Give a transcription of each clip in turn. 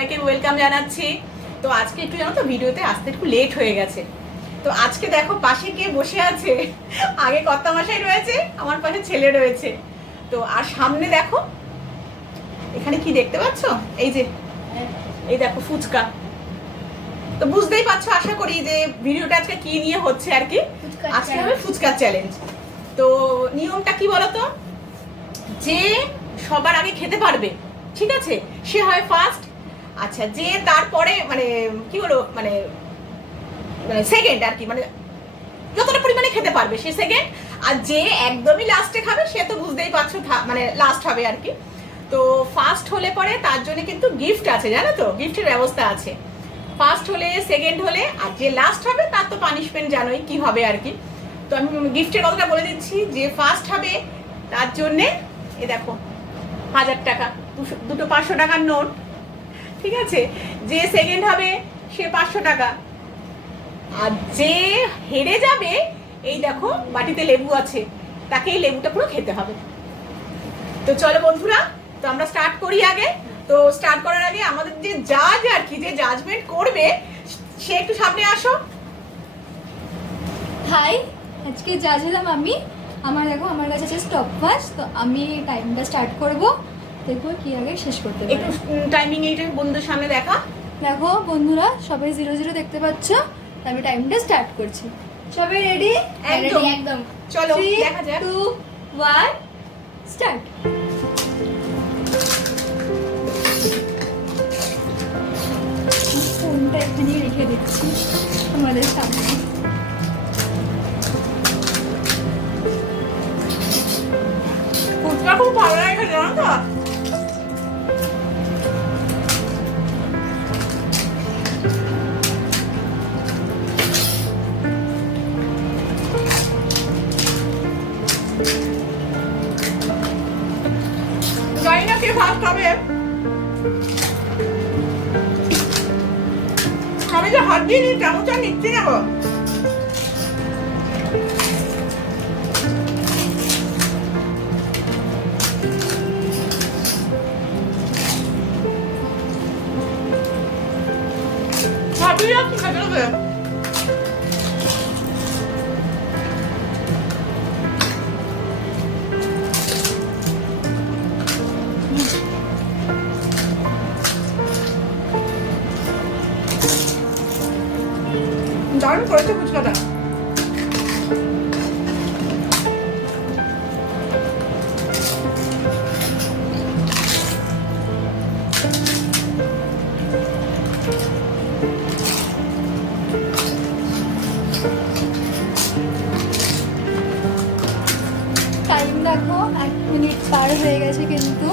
সবাইকে ওয়েলকাম জানাচ্ছি। তো আজকে একটু জানো তো ভিডিওতে আসতে একটু লেট হয়ে গেছে। তো আজকে দেখো পাশে কে বসে আছে, আগে কর্তামশাই রয়েছে, আমার পাশে ছেলে রয়েছে। তো আর সামনে দেখো এখানে কি দেখতে পাচ্ছ, এই দেখো ফুচকা। তো বুঝতেই পারছো আশা করি যে ভিডিওটা আজকে কি নিয়ে হচ্ছে আর কি। আজকে হবে ফুচকা চ্যালেঞ্জ। তো নিয়মটা কি বলতো, যে সবার আগে খেতে পারবে ঠিক আছে সে হয় ফার্স্ট। আচ্ছা, যে তারপরে মানে কি বলো মানে সেকেন্ড আর কি, মানে যতটা পরিমাণে খেতে পারবে সে সেকেন্ড। আর যে একদমই লাস্টে খাবে সে তো বুঝতেই পারছো মানে লাস্ট হবে আর কি। তো ফার্স্ট হলে পরে তার জন্য কিন্তু গিফট আছে, জানো তো, গিফটের ব্যবস্থা আছে। ফার্স্ট হলে, সেকেন্ড হলে, আর যে লাস্ট হবে তার তো পানিশমেন্ট জানোই কি হবে আর কি। তো আমি গিফটের কথাটা বলে দিচ্ছি, যে ফার্স্ট হবে তার জন্যে এ দেখো 1000 টাকা, দুটো 500 টাকার নোট ঠিক আছে। যে সেকেন্ড হবে সে 500 টাকা। আর যে হেরে যাবে, এই দেখো বাটিতে লেবু আছে, তাকে এই লেবুটা পুরো খেতে হবে। তো চলো বন্ধুরা, তো আমরা স্টার্ট করি আগে। তো স্টার্ট করার আগে আমাদের যে জাজ আর কি, যে জাজমেন্ট করবে সে একটু সামনে আসো। হাই, আজকে জাজ হলাম আমি। দেখো আমার কাছে আছে স্টপ ওয়াচ, তো আমি টাইমটা স্টার্ট করব, দেখবো কি আগে শেষ করতে পারি। একটু টাইমিং এইটা বন্ধুদের সামনে দেখা। দেখো বন্ধুরা, সবাই 0-0 দেখতে পাচ্ছ, তো আমি টাইমটা স্টার্ট করছি। সবাই রেডি? একদম একদম। চলো দেখা যাক। 2, 1 স্টার্ট। ফোনটা এখানে রেখে দিচ্ছি তোমাদের সামনে। ফুচকা খুব ভালো লাগে জানো তো। জানি না কে ফার্স্ট হবে। আমি যে হাত দিয়ে নিই চামচটা নিচ্ছি না গো। ভাবিয়ে যাচ্ছি খেতে হবে। দারুণ করেছে ফুচকাটা। টাইম দেখো 1 মিনিট পার হয়ে গেছে কিন্তু।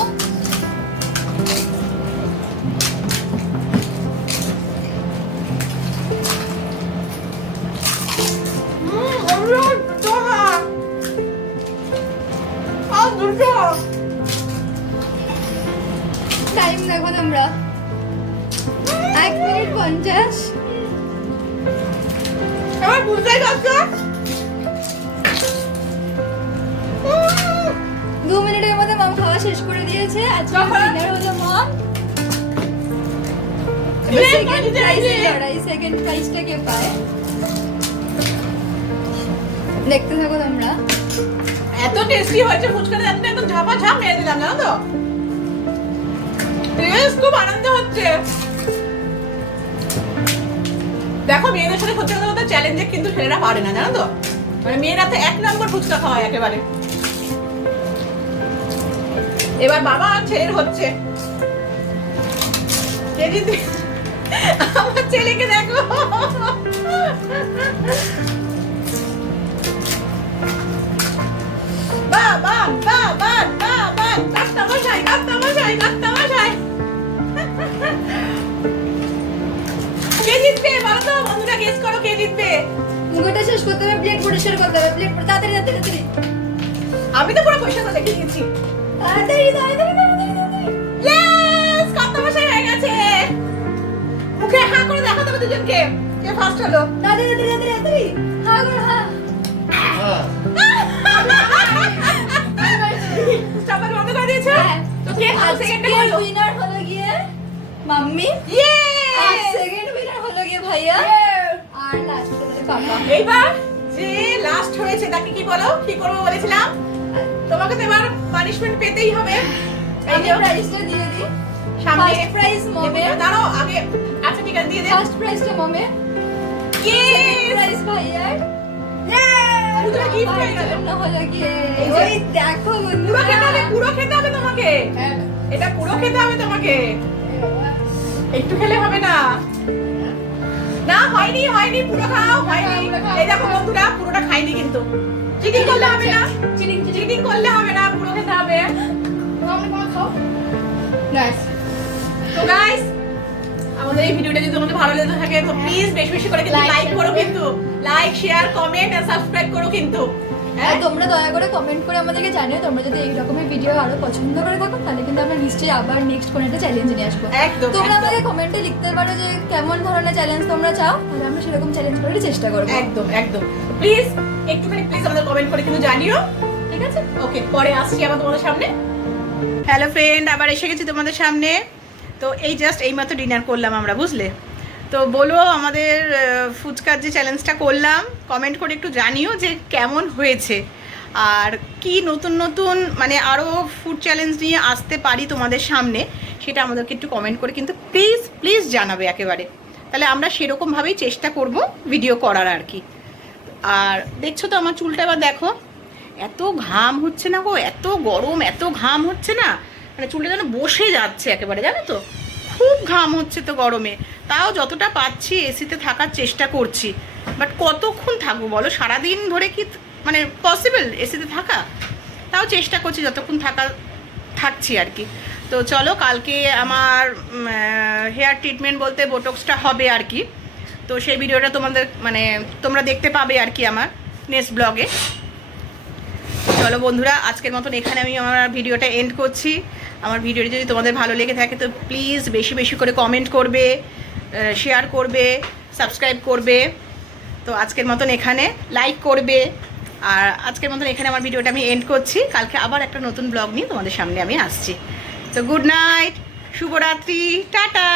টাইম দেখো তোমরা, 1 মিনিট 50। এবার বুঝতেই পারছো 2 মিনিটের মধ্যে মম খাওয়া শেষ করে দিয়েছে। আজকে ডিনার হলো মম। সেকেন্ড প্রাইজটা কে পায় দেখতে থাকো তোমরা। এত টেস্টি হয়েছে ফুচকাটা, যাতে একদম ঝাপা ঝাপ মেরে দিলাম জানো তো। খুব আনন্দ হচ্ছে। দেখো মেয়েদের সাথে সত্যি কথা বলতে চ্যালেঞ্জে কিন্তু ছেলেরা পারে না জানো তো, মানে মেয়েরা তো 1 নম্বর ফুচকা খাওয়ায় একেবারে। এবার বাবা আর ছেলের হচ্ছে, আমার ছেলেকে দেখো কে জিতবে বলো তো বন্ধুরা, গেস করো কে জিতবে। মুখটা শেষ করতে হবে, প্লেট পরিষ্কার করতে হবে, প্লেট তাড়াতাড়ি তাড়াতাড়ি। আমি তো পুরো পয়সা তো লিখে দিয়েছি। তাড়াতাড়ি তাড়াতাড়ি তাড়াতাড়ি। ইয়েস, কর্তামশাই হয়ে গেছে। মুখে হা করে দেখা তবে দুজনকে কে ফার্স্ট হলো। তাড়াতাড়ি তাড়াতাড়ি তাড়াতাড়ি। হ্যাঁ গো হ্যাঁ। স্টপার বন্ধ করে দিয়েছে। তো কে সেকেন্ডে হলো? উইনার হলো গিয়ে মাম্মি, আর Yes! সেকেন্ড উইনার হলো গিয়ে ভাইয়া, আর লাস্ট হলো পাপা। এইবার যে লাস্ট হয়েছে তাকে কি বলো, কি করবো বলেছিলাম? তোমাকে তো এবার পানিশমেন্ট পেতেই হবে। এই আমি যে প্রাইজটা দিয়ে দিই। সামনে ফার্স্ট প্রাইজ মমের, দাঁড়াও আগে, আচ্ছা ঠিক আছে দিয়ে দে। ফার্স্ট প্রাইজটা মমের, সেকেন্ড প্রাইজ ভাইয়ার, পুরো gift হয়ে গেল। জন্য হলো গিয়ে এই যে- ওই দেখো পুরো বন্ধুরা, খেতে হবে, পুরো খেতে হবে তোমাকে, এটা পুরো খেতে হবে তোমাকে, একটু খেলে হবে না। না হয়নি হয়নি, পুরো খাও, হয়নি। এই দেখো বন্ধুরা, পুরোটা খাইনি কিন্তু। চিটিং করলে হবে না, চিটিং করলে হবে না, পুরো খেতে হবে। তো গাইস, আমাদের এই ভিডিওটা যদি তোমাদের ভালো লেগে থাকে তো প্লিজ বেশি বেশি করে কিন্তু Like, লাইক করো, share কিন্তু লাইক শেয়ার কমেন্ট আর সাবস্ক্রাইব করো কিন্তু। আর হ্যাঁ তোমরা দয়া করে কমেন্ট করে আমাদেরকে জানিও তোমরা যদি এই রকমের ভিডিও আরো পছন্দ করে থাকো, তাহলে কিন্তু আমরা নিশ্চয়ই আবার নেক্সট কোনো একটা চ্যালেঞ্জ নিয়ে আসবো। একদম তোমরা একদম, আমাকে কমেন্টে লিখতে পারো যে কেমন ধরনের চ্যালেঞ্জ তোমরা চাও, তাহলে আমরা সেরকম চ্যালেঞ্জ করার চেষ্টা করবো। একদম একদম। প্লিজ একটুখানি প্লিজ আমাদের কমেন্ট করে কিন্তু জানিও, ঠিক আছে? ওকে, পরে আসছি আবার তোমাদের সামনে। হ্যালো ফ্রেন্ড, আবার এসে গেছি তোমাদের সামনে। তো এই জাস্ট এইমাত্র ডিনার করলাম আমরা, বুঝলে? তো বলো আমাদের ফুচকার যে চ্যালেঞ্জটা করলাম, কমেন্ট করে একটু জানিও যে কেমন হয়েছে, আর কি নতুন নতুন মানে আরও ফুড চ্যালেঞ্জ নিয়ে আসতে পারি তোমাদের সামনে, সেটা আমাদেরকে একটু কমেন্ট করে কিন্তু প্লিজ প্লিজ জানাবে একেবারে। তাহলে আমরা সেরকমভাবেই চেষ্টা করব ভিডিও করার আর কি। আর দেখছো তো আমার চুলটা, এবার দেখো এত ঘাম হচ্ছে না গো, এত গরম, এত ঘাম হচ্ছে না, মানে চুলটা যেন বসে যাচ্ছে একেবারে, জানো তো? খুব ঘাম হচ্ছে তো গরমে। তাও যতটা পাচ্ছি এসিতে থাকার চেষ্টা করছি, বাট কতক্ষণ থাকবো বলো? সারাদিন ধরে কি মানে পসিবল এসিতে থাকা? তাও চেষ্টা করছি যতক্ষণ থাকছি আর কি। তো চলো, কালকে আমার হেয়ার ট্রিটমেন্ট বলতে বোটক্সটা হবে আর কি। তো সেই ভিডিওটা তোমাদের মানে তোমরা দেখতে পাবে আর কি আমার নেক্সট ব্লগে। চলো বন্ধুরা, আজকের মতন এখানে আমি আমার ভিডিওটা এন্ড করছি। আমার ভিডিওটি যদি তোমাদের ভালো লেগে থাকে তো প্লিজ বেশি বেশি করে কমেন্ট করবে, শেয়ার করবে, সাবস্ক্রাইব করবে। তো আজকের মতন এখানে লাইক করবে। আর আজকের মতন এখানে আমার ভিডিওটা আমি এন্ড করছি। কালকে আবার একটা নতুন ব্লগ নিয়ে তোমাদের সামনে আমি আসছি। তো গুড নাইট, শুভরাত্রি, টাটা।